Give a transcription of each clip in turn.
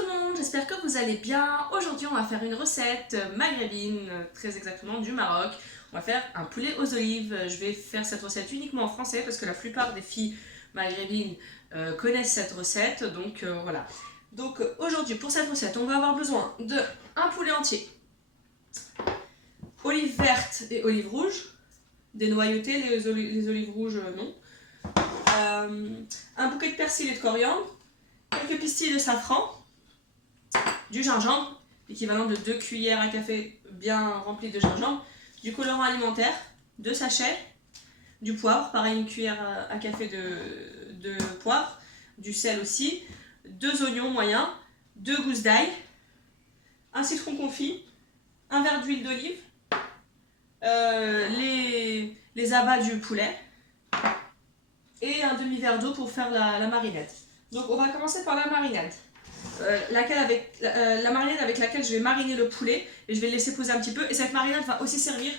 tout le monde, j'espère que vous allez bien. Aujourd'hui on va faire une recette maghrébine, très exactement du Maroc. On va faire un poulet aux olives. Je vais faire cette recette uniquement en français parce que la plupart des filles maghrébines connaissent cette recette. Donc voilà. Donc aujourd'hui pour cette recette on va avoir besoin de un poulet entier, olives vertes et olives rouges, dénoyautées, les olives rouges non. Un bouquet de persil et de coriandre, quelques pistilles de safran, du gingembre, l'équivalent de 2 cuillères à café bien remplies de gingembre, du colorant alimentaire, 2 sachets, du poivre, pareil une cuillère à café de poivre, du sel aussi, 2 oignons moyens, 2 gousses d'ail, un citron confit, un verre d'huile d'olive, les abats du poulet et un demi-verre d'eau pour faire la marinade. Donc on va commencer par la marinade. La marinade avec laquelle je vais mariner le poulet et je vais le laisser poser un petit peu, et cette marinade va aussi servir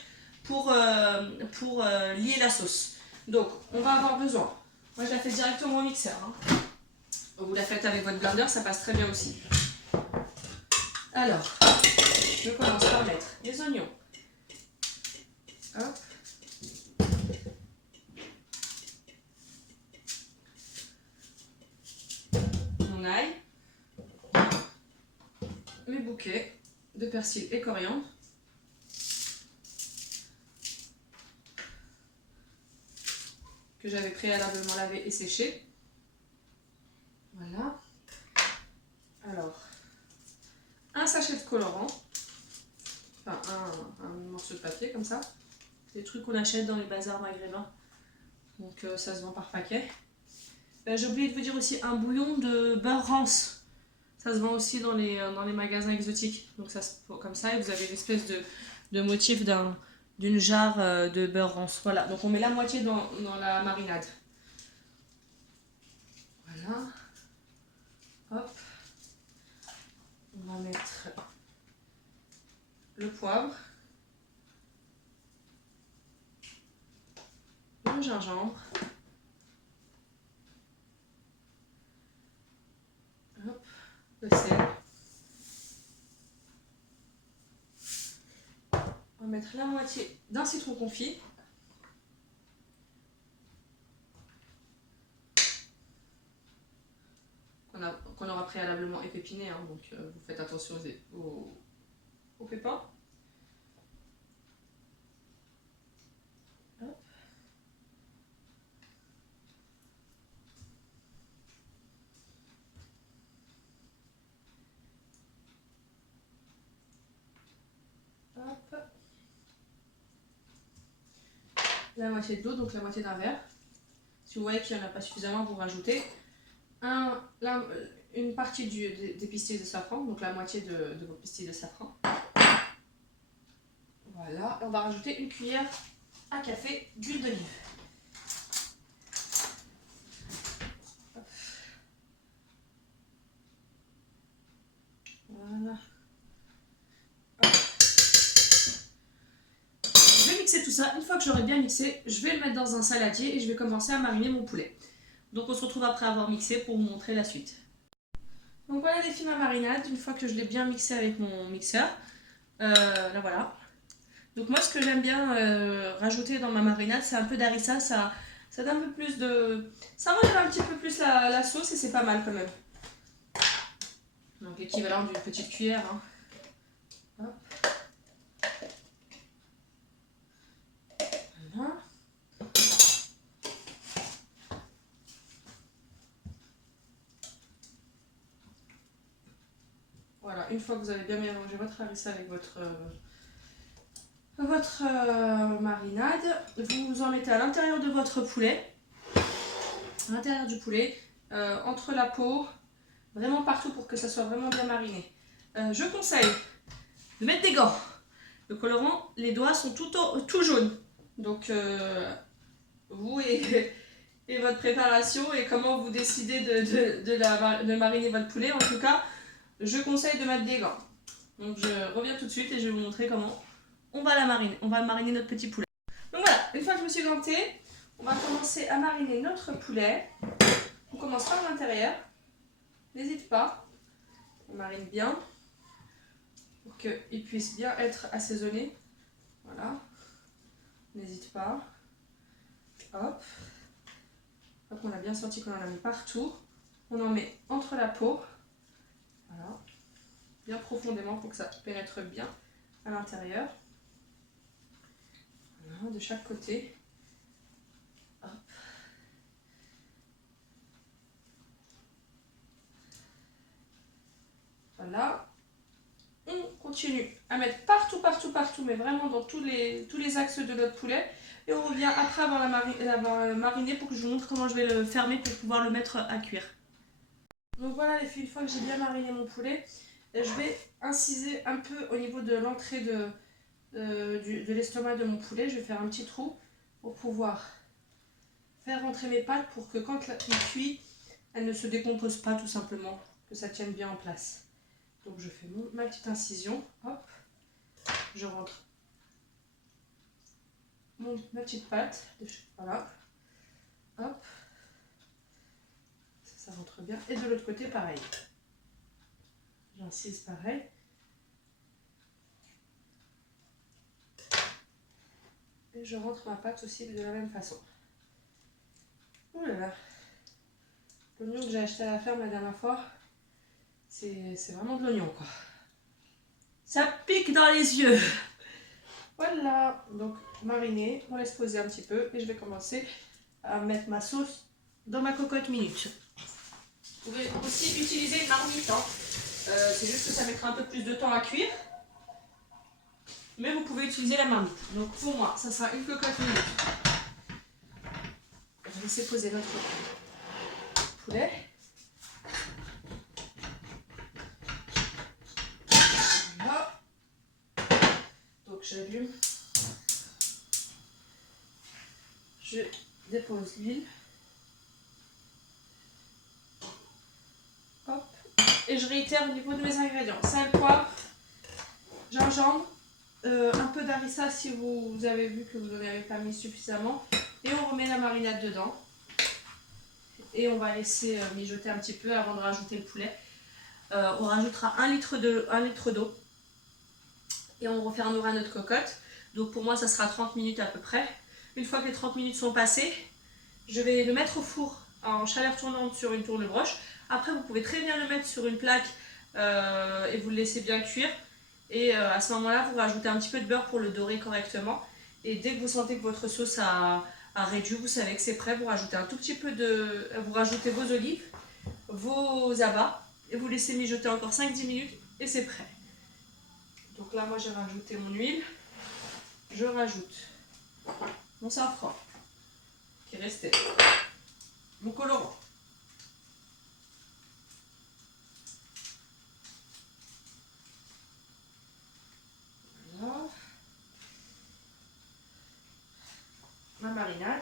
pour lier la sauce. Donc on va avoir besoin, moi je la fais directement au mixeur, hein. Vous la faites avec votre blender, ça passe très bien aussi. Alors je commence par mettre les oignons, hop, mon ail, mes bouquets de persil et coriandre, que j'avais préalablement lavé et séché. Voilà. Alors, un sachet de colorant, enfin un morceau de papier comme ça, des trucs qu'on achète dans les bazars maghrébins, donc ça se vend par paquet. J'ai oublié de vous dire aussi un bouillon de beurre rance, ça se vend aussi dans les magasins exotiques, donc ça comme ça, et vous avez l'espèce de motif d'une jarre de beurre rance. Voilà, donc on met la moitié dans la marinade. Voilà. Hop. On va mettre le poivre, le gingembre, hop, le sel. On va mettre la moitié d'un citron confit. Qu'on aura préalablement épépiné, hein, donc vous faites attention aux pépins. Hop. Hop. La moitié d'eau, donc la moitié d'un verre. Si vous voyez qu'il n'y en a pas suffisamment, vous rajoutez une partie des pistilles de safran, donc la moitié de vos pistilles de safran. Voilà, on va rajouter une cuillère à café d'huile d'olive. Voilà. Je vais mixer tout ça. Une fois que j'aurai bien mixé, je vais le mettre dans un saladier et je vais commencer à mariner mon poulet. Donc on se retrouve après avoir mixé pour vous montrer la suite. Donc voilà les filles, ma marinade, une fois que je l'ai bien mixé avec mon mixeur. Là voilà. Donc moi ce que j'aime bien rajouter dans ma marinade, c'est un peu d'harissa, ça donne un peu plus de... ça relève un petit peu plus la sauce et c'est pas mal quand même. Donc l'équivalent d'une petite cuillère, hein. Hop. Voilà. Voilà, une fois que vous avez bien mélangé votre harissa avec votre marinade, vous en mettez à l'intérieur de votre poulet, à l'intérieur du poulet, entre la peau, vraiment partout pour que ça soit vraiment bien mariné. Je conseille de mettre des gants. Le colorant, les doigts sont tout jaunes. Donc vous et votre préparation et comment vous décidez de mariner votre poulet, en tout cas, je conseille de mettre des gants. Donc je reviens tout de suite et je vais vous montrer comment on va mariner notre petit poulet. Donc voilà, une fois que je me suis gantée, on va commencer à mariner notre poulet. On commence par l'intérieur. N'hésite pas. On marine bien pour qu'il puisse bien être assaisonné. Voilà. N'hésite pas. Hop. Hop, on a bien senti qu'on en a mis partout. On en met entre la peau. Voilà. Bien profondément pour que ça pénètre bien à l'intérieur. Voilà, de chaque côté. Hop. Voilà. On continue à mettre partout, mais vraiment dans tous les axes de notre poulet. Et on revient après avoir mariné pour que je vous montre comment je vais le fermer pour pouvoir le mettre à cuire. Donc voilà les filles, une fois que j'ai bien mariné mon poulet, je vais inciser un peu au niveau de l'entrée de l'estomac de mon poulet. Je vais faire un petit trou pour pouvoir faire rentrer mes pâtes pour que quand il cuit, elles ne se décomposent pas tout simplement, que ça tienne bien en place. Donc je fais ma petite incision, hop, je rentre ma petite pâte, voilà, hop, ça rentre bien. Et de l'autre côté pareil, j'incise pareil. Et je rentre ma pâte aussi de la même façon. Ouh là là, l'oignon que j'ai acheté à la ferme la dernière fois, c'est vraiment de l'oignon quoi. Ça pique dans les yeux. Voilà, donc mariné, on laisse poser un petit peu et je vais commencer à mettre ma sauce dans ma cocotte minute. Vous pouvez aussi utiliser une marmite, hein. C'est juste que ça mettra un peu plus de temps à cuire. Mais vous pouvez utiliser la marmite. Donc pour moi, ça sera une cocotte minute. On va laisser poser notre poulet. Voilà. Donc j'allume. Je dépose l'huile. Hop. Et je réitère au niveau de mes ingrédients. Sel, poivre, gingembre, un peu d'harissa si vous avez vu que vous n'avez pas mis suffisamment. Et on remet la marinade dedans. Et on va laisser mijoter un petit peu avant de rajouter le poulet. On rajoutera 1 litre d'eau. Et on refermera notre cocotte. Donc pour moi ça sera 30 minutes à peu près. Une fois que les 30 minutes sont passées, je vais le mettre au four en chaleur tournante sur une tourne-broche. Après vous pouvez très bien le mettre sur une plaque et vous le laissez bien cuire. Et à ce moment-là vous rajoutez un petit peu de beurre pour le dorer correctement. Et dès que vous sentez que votre sauce a réduit, vous savez que c'est prêt, vous rajoutez un tout petit peu vous rajoutez vos olives, vos abats et vous laissez mijoter encore 5-10 minutes et c'est prêt. Donc là moi j'ai rajouté mon huile, je rajoute mon safran qui est resté, mon colorant, voilà, ma marinade,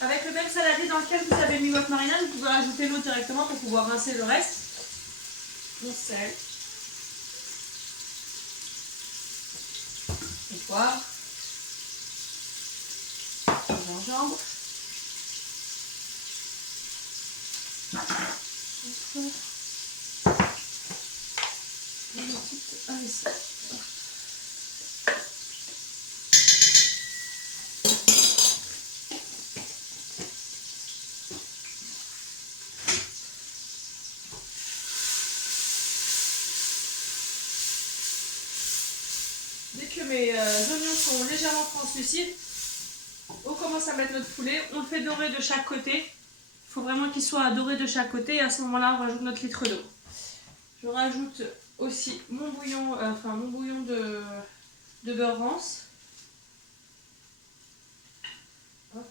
avec le même saladier dans lequel vous avez mis votre marinade, vous pouvez rajouter l'eau directement pour pouvoir rincer le reste, mon sel, le poivre, le gingembre, une petite harissa. Dès que mes oignons sont légèrement translucides, on commence à mettre notre poulet, on le fait dorer de chaque côté. Il faut vraiment qu'il soit doré de chaque côté et à ce moment-là, on rajoute notre litre d'eau. Je rajoute aussi mon bouillon, de beurre rance. Hop.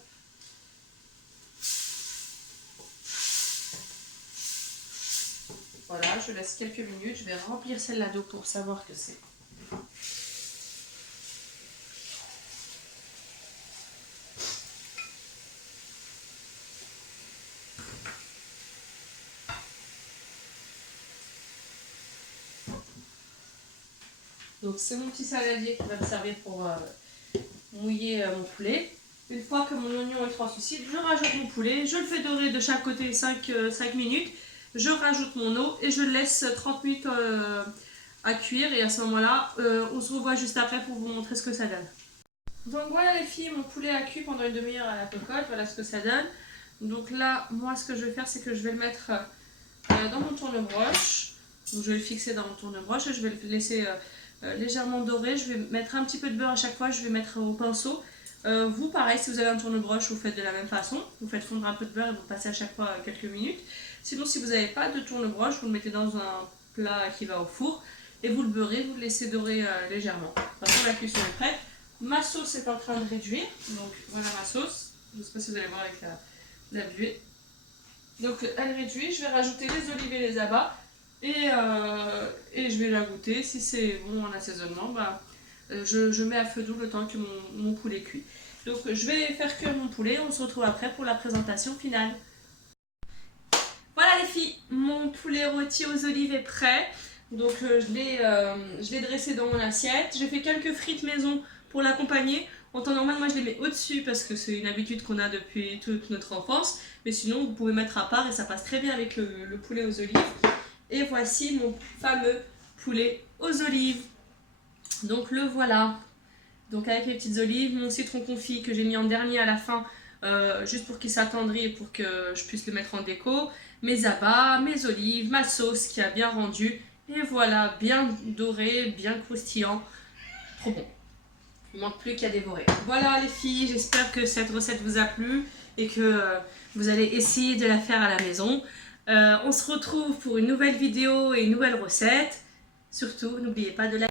Voilà, je laisse quelques minutes. Je vais remplir celle-là d'eau pour savoir que c'est. Donc c'est mon petit saladier qui va me servir pour mouiller mon poulet. Une fois que mon oignon est translucide, je rajoute mon poulet, je le fais dorer de chaque côté 5 minutes, je rajoute mon eau et je le laisse 30 minutes à cuire et à ce moment-là, on se revoit juste après pour vous montrer ce que ça donne. Donc voilà les filles, mon poulet a cuit pendant une demi-heure à la cocotte, voilà ce que ça donne. Donc là, moi ce que je vais faire, c'est que je vais le mettre dans mon tourne-broche. Donc je vais le fixer dans mon tourne-broche et je vais le laisser légèrement doré. Je vais mettre un petit peu de beurre à chaque fois, je vais mettre au pinceau. Vous pareil, si vous avez un tourne-broche, vous faites de la même façon. Vous faites fondre un peu de beurre et vous passez à chaque fois quelques minutes. Sinon si vous n'avez pas de tourne-broche, vous le mettez dans un plat qui va au four et vous le beurrez, vous le laissez dorer légèrement. De toute façon la cuisson est prête. Ma sauce est en train de réduire, donc voilà ma sauce. Je ne sais pas si vous allez voir avec la buée. Donc elle réduit, je vais rajouter les olives et les abats et je vais la goûter. Si c'est bon en assaisonnement, bah, je mets à feu doux le temps que mon poulet cuit. Donc je vais faire cuire mon poulet, on se retrouve après pour la présentation finale. Voilà les filles, mon poulet rôti aux olives est prêt. Donc je l'ai dressé dans mon assiette. J'ai fait quelques frites maison pour l'accompagner. En temps normal, moi je les mets au-dessus parce que c'est une habitude qu'on a depuis toute notre enfance. Mais sinon, vous pouvez mettre à part et ça passe très bien avec le poulet aux olives. Et voici mon fameux poulet aux olives. Donc le voilà. Donc avec les petites olives, mon citron confit que j'ai mis en dernier à la fin, juste pour qu'il s'attendrit et pour que je puisse le mettre en déco. Mes abats, mes olives, ma sauce qui a bien rendu. Et voilà, bien doré, bien croustillant. Trop bon. Il ne manque plus qu'à dévorer. Voilà les filles, j'espère que cette recette vous a plu et que vous allez essayer de la faire à la maison. On se retrouve pour une nouvelle vidéo et une nouvelle recette. Surtout, n'oubliez pas de liker.